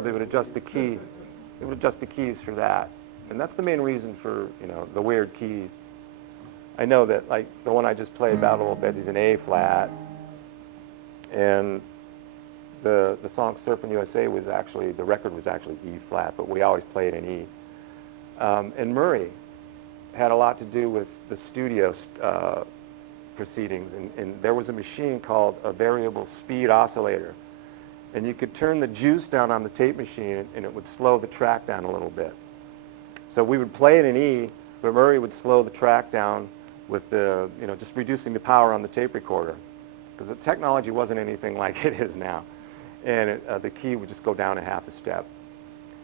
They would adjust the key. They would adjust the keys for that, and that's the main reason for the weird keys. I know that like the one I just played, Battle of Betsy's, an A flat, and the song Surfin' USA was actually, the record was actually E flat, but we always played in E. And Murry had a lot to do with the studio proceedings, and there was a machine called a variable speed oscillator, and you could turn the juice down on the tape machine and it would slow the track down a little bit. So we would play it in E, but Murry would slow the track down with the, just reducing the power on the tape recorder, because the technology wasn't anything like it is now. And the key would just go down a half a step,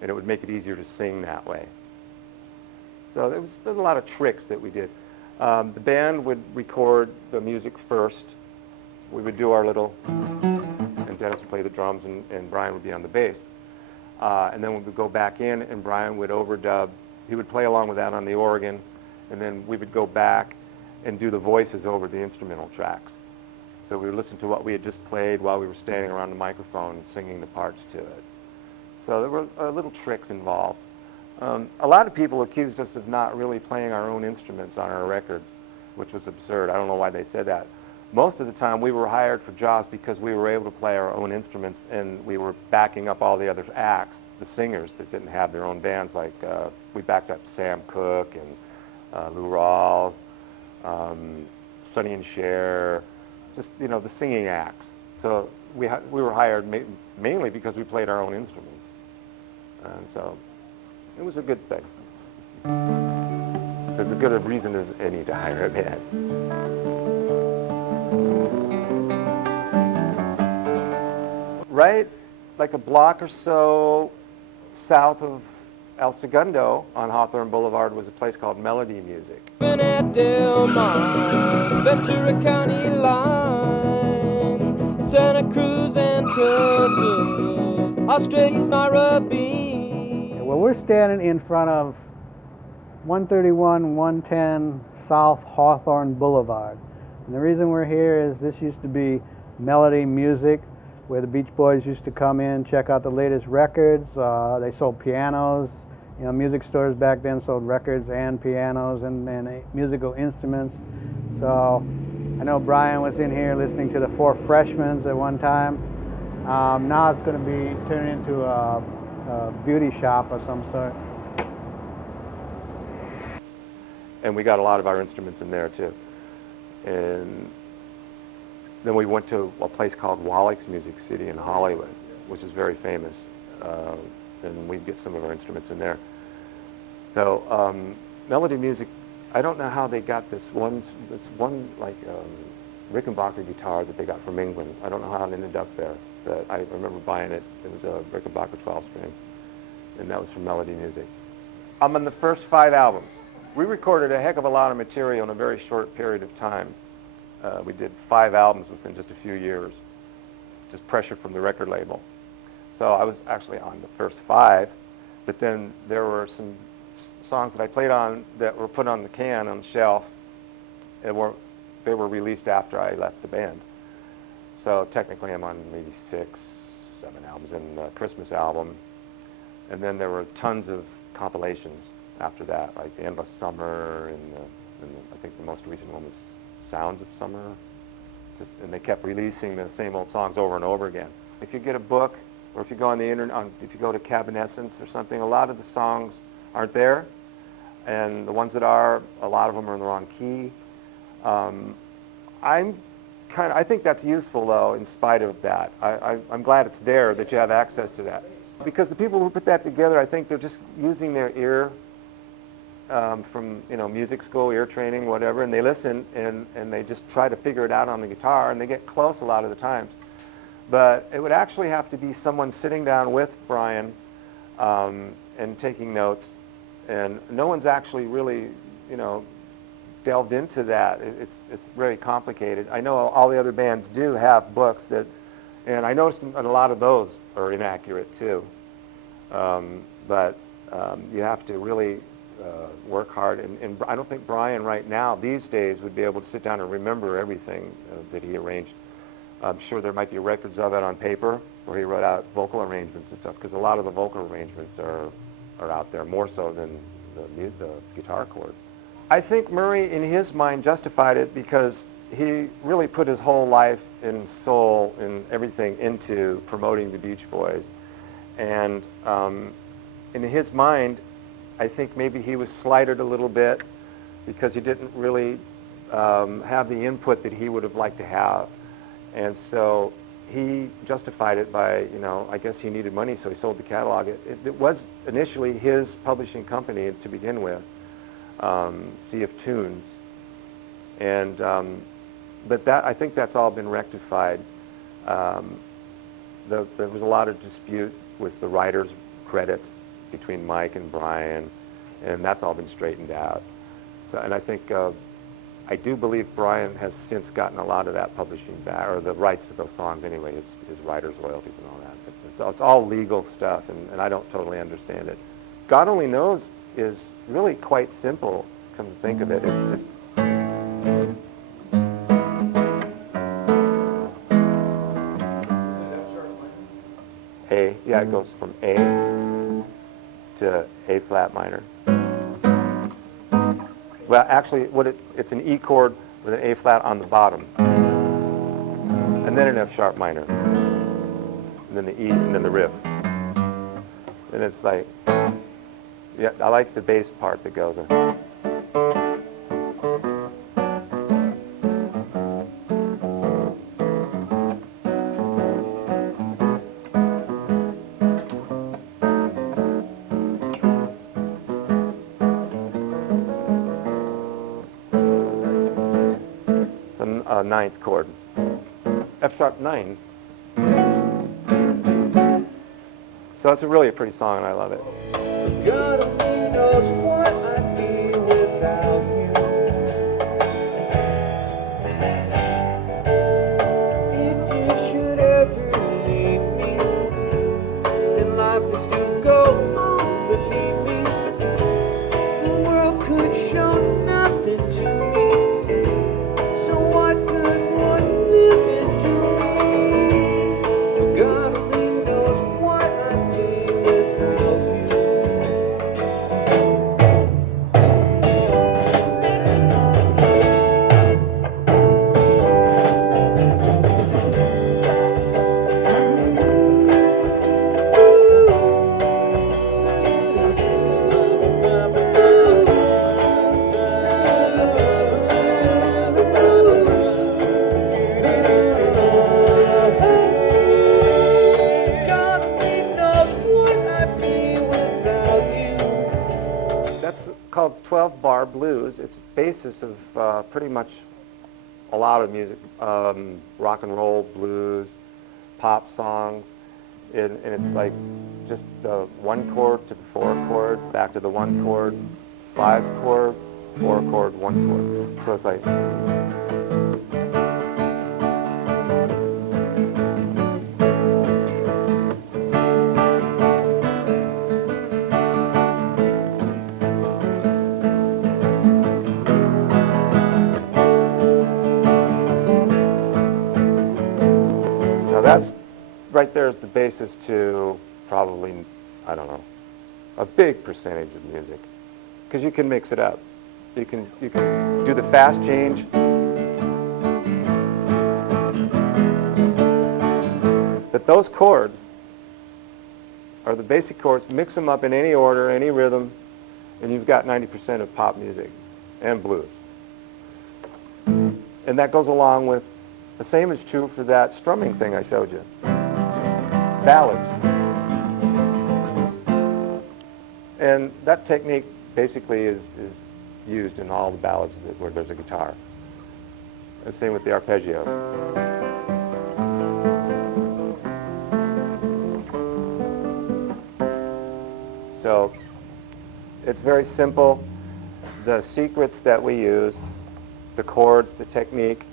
and it would make it easier to sing that way. So there was a lot of tricks that we did. The band would record the music first. We would do our little, and Dennis would play the drums, and Brian would be on the bass. And then we would go back in, and Brian would overdub. He would play along with that on the organ, and then we would go back and do the voices over the instrumental tracks. So we would listen to what we had just played while we were standing around the microphone and singing the parts to it. So there were little tricks involved. A lot of people accused us of not really playing our own instruments on our records, which was absurd. I don't know why they said that. Most of the time we were hired for jobs because we were able to play our own instruments, and we were backing up all the other acts, the singers that didn't have their own bands. Like we backed up Sam Cooke and Lou Rawls, Sonny and Cher, just the singing acts. So we were hired mainly because we played our own instruments, and so it was a good thing. There's as good a reason as any to hire a band. Right, like a block or so south of El Segundo on Hawthorne Boulevard was a place called Melody Music. At Del Mar, Ventura County line, Santa Cruz and Trusses, Australia's Nara Bean. Well, we're standing in front of 131, 110 South Hawthorne Boulevard. And the reason we're here is this used to be Melody Music, where the Beach Boys used to come in, check out the latest records. They sold pianos. Music stores back then sold records and pianos and musical instruments. So I know Brian was in here listening to the Four Freshmen at one time. Now it's going to be turned into a beauty shop of some sort. And we got a lot of our instruments in there too. And then we went to a place called Wallach's Music City in Hollywood, which is very famous. And we'd get some of our instruments in there. So Melody Music, I don't know how they got this one like Rickenbacker guitar that they got from England. I don't know how it ended up there, but I remember buying it. It was a Rickenbacker 12-string, and that was from Melody Music. I'm on the first 5 albums. We recorded a heck of a lot of material in a very short period of time. We did 5 albums within just a few years, just pressure from the record label. So I was actually on the first 5, but then there were some songs that I played on that were put on the can on the shelf, and they were released after I left the band. So technically I'm on maybe 6, 7 albums and the Christmas album. And then there were tons of compilations after that, like The Endless Summer, and I think the most recent one was Sounds of Summer. And they kept releasing the same old songs over and over again. If you get a book, or if you go on the internet, if you go to Cabinescence or something, a lot of the songs aren't there, and the ones that are, a lot of them are in the wrong key. I think that's useful though, in spite of that. I'm glad it's there, that you have access to that. Because the people who put that together, I think they're just using their ear from music school, ear training, whatever, and they listen and they just try to figure it out on the guitar, and they get close a lot of the times. But it would actually have to be someone sitting down with Brian and taking notes, and no one's actually really, delved into that. It's very complicated. I know all the other bands do have books that, and I noticed that a lot of those are inaccurate too. But you have to really work hard, and I don't think Brian right now, these days, would be able to sit down and remember everything that he arranged. I'm sure there might be records of it on paper, where he wrote out vocal arrangements and stuff, because a lot of the vocal arrangements are out there, more so than the guitar chords. I think Murry, in his mind, justified it because he really put his whole life and soul and everything into promoting the Beach Boys. And in his mind, I think maybe he was slighted a little bit because he didn't really have the input that he would have liked to have. And so he justified it by, you know, I guess he needed money, so he sold the catalog. It was initially his publishing company to begin with, Sea of Tunes. And, but I think that's all been rectified. There was a lot of dispute with the writers' credits between Mike and Brian, and that's all been straightened out. So, and I think, I do believe Brian has since gotten a lot of that publishing back, or the rights to those songs anyway, his writers' royalties and all that. But it's all legal stuff, and I don't totally understand it. God Only Knows is really quite simple, come to think of it. It's just... A, yeah, it goes from A to A flat minor. Well, actually, it's an E chord with an A flat on the bottom, and then an F sharp minor, and then the E, and then the riff. And it's like, yeah, I like the bass part that goes. Ninth chord, F sharp 9. So it's really a pretty song, and I love it. God only knows what I'd be without you. If you should ever leave me, then life will still go on, believe me. The world could show nothing to me. So what good would living do me? God only knows what I'd be without you. God only knows what I'd be without you. That's called 12-bar blues. It's the basis of pretty much a lot of music, rock and roll, blues, pop songs, and it's like just the 1 chord to the 4 chord, back to the 1 chord, 5 chord, 4 chord, 1 chord. So it's like... That's right there is the basis to probably, I don't know, a big percentage of music, because you can mix it up. You can do the fast change. But those chords are the basic chords. Mix them up in any order, any rhythm, and you've got 90% of pop music and blues. And that goes along with, the same is true for that strumming thing I showed you. Ballads. And that technique basically is used in all the ballads where there's a guitar. The same with the arpeggios. So it's very simple. The secrets that we used, the chords, the technique,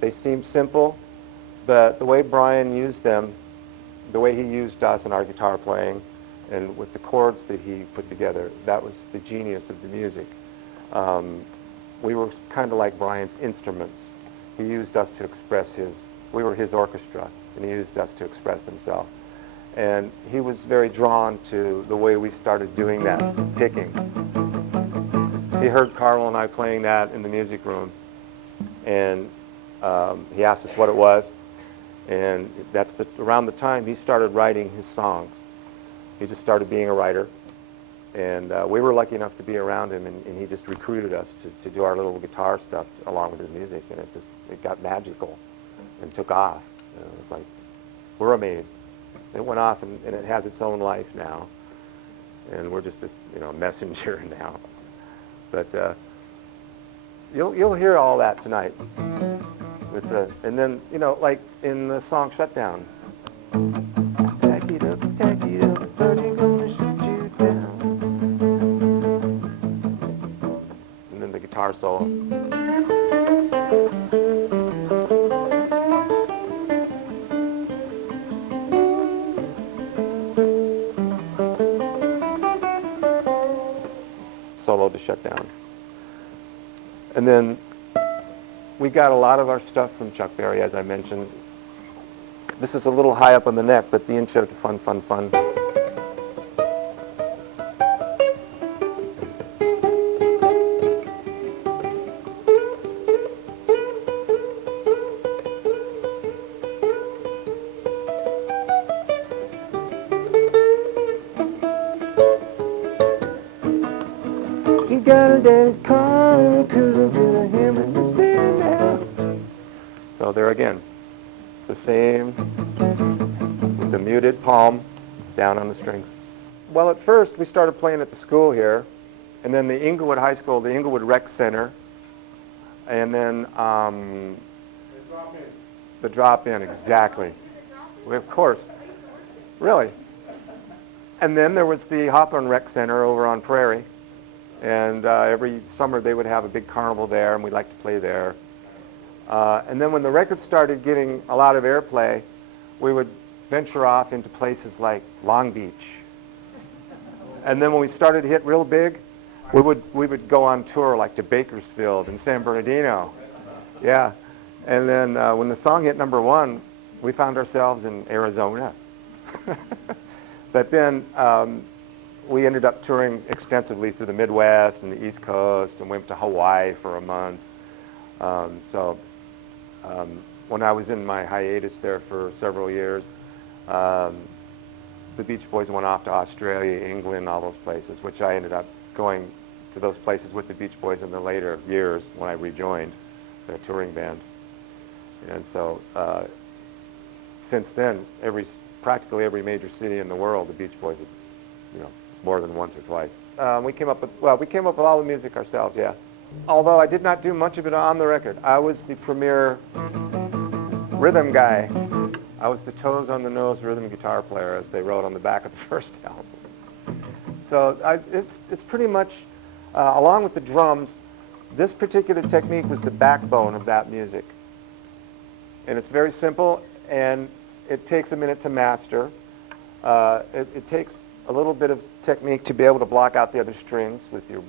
they seem simple, but the way Brian used them, the way he used us in our guitar playing, and with the chords that he put together, that was the genius of the music. We were kind of like Brian's instruments. He used us to express we were his orchestra. and he used us to express himself. And he was very drawn to the way we started doing that picking. He heard Carl and I playing that in the music room, and he asked us what it was, and that's around the time he started writing his songs. He just started being a writer, and we were lucky enough to be around him, and he just recruited us to do our little guitar stuff along with his music, and it got magical and took off. You know, it was like, we're amazed. It went off, and it has its own life now, and we're just a messenger now. But you'll hear all that tonight. And then like in the song "Shutdown." Tack it up, buddy, gonna shoot you down. And then the guitar solo. Solo to "Shut Down." And then we got a lot of our stuff from Chuck Berry, as I mentioned. This is a little high up on the neck, but the intro to Fun, Fun, Fun. He got a daddy's car, cruising to the hammer, stand now. So there again, the same, with the muted palm down on the strings. Well, at first we started playing at the school here, and then the Inglewood High School, the Inglewood Rec Center, and then the drop-in, exactly. Well, of course, really. And then there was the Hawthorne Rec Center over on Prairie. And every summer they would have a big carnival there, and we'd like to play there. And then when the record started getting a lot of airplay, we would venture off into places like Long Beach. And then when we started to hit real big, we would go on tour like to Bakersfield and San Bernardino. Yeah. And then when the song hit #1, we found ourselves in Arizona. But then we ended up touring extensively through the Midwest and the East Coast, and went to Hawaii for a month. When I was in my hiatus there for several years, the Beach Boys went off to Australia, England, all those places, which I ended up going to those places with the Beach Boys in the later years when I rejoined the touring band. And so since then, practically every major city in the world, the Beach Boys have, more than once or twice. We came up with all the music ourselves, yeah. Although I did not do much of it on the record. I was the premier rhythm guy. I was the toes on the nose rhythm guitar player, as they wrote on the back of the first album. So it's pretty much, along with the drums, this particular technique was the backbone of that music. And it's very simple, and it takes a minute to master. It takes a little bit of technique to be able to block out the other strings with your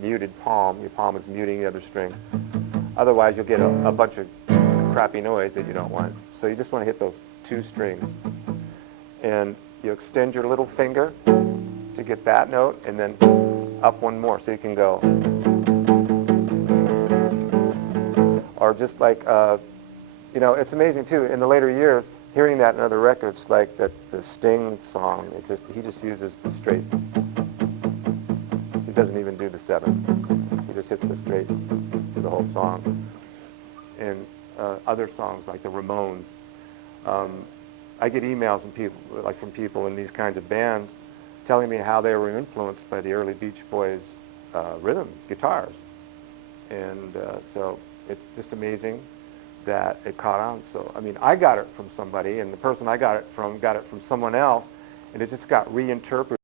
muted palm. Your palm is muting the other strings. Otherwise, you'll get a bunch of crappy noise that you don't want. So you just want to hit those 2 strings. And you extend your little finger to get that note, and then up one more, so you can go. Or just like, it's amazing too, in the later years, hearing that in other records, like the Sting song, he just uses the straight. He doesn't even do the 7th. He just hits the straight to the whole song. And other songs like the Ramones, I get emails from people in these kinds of bands telling me how they were influenced by the early Beach Boys rhythm guitars. And so it's just amazing that it caught on. So, I mean, I got it from somebody, and the person I got it from someone else, and it just got reinterpreted.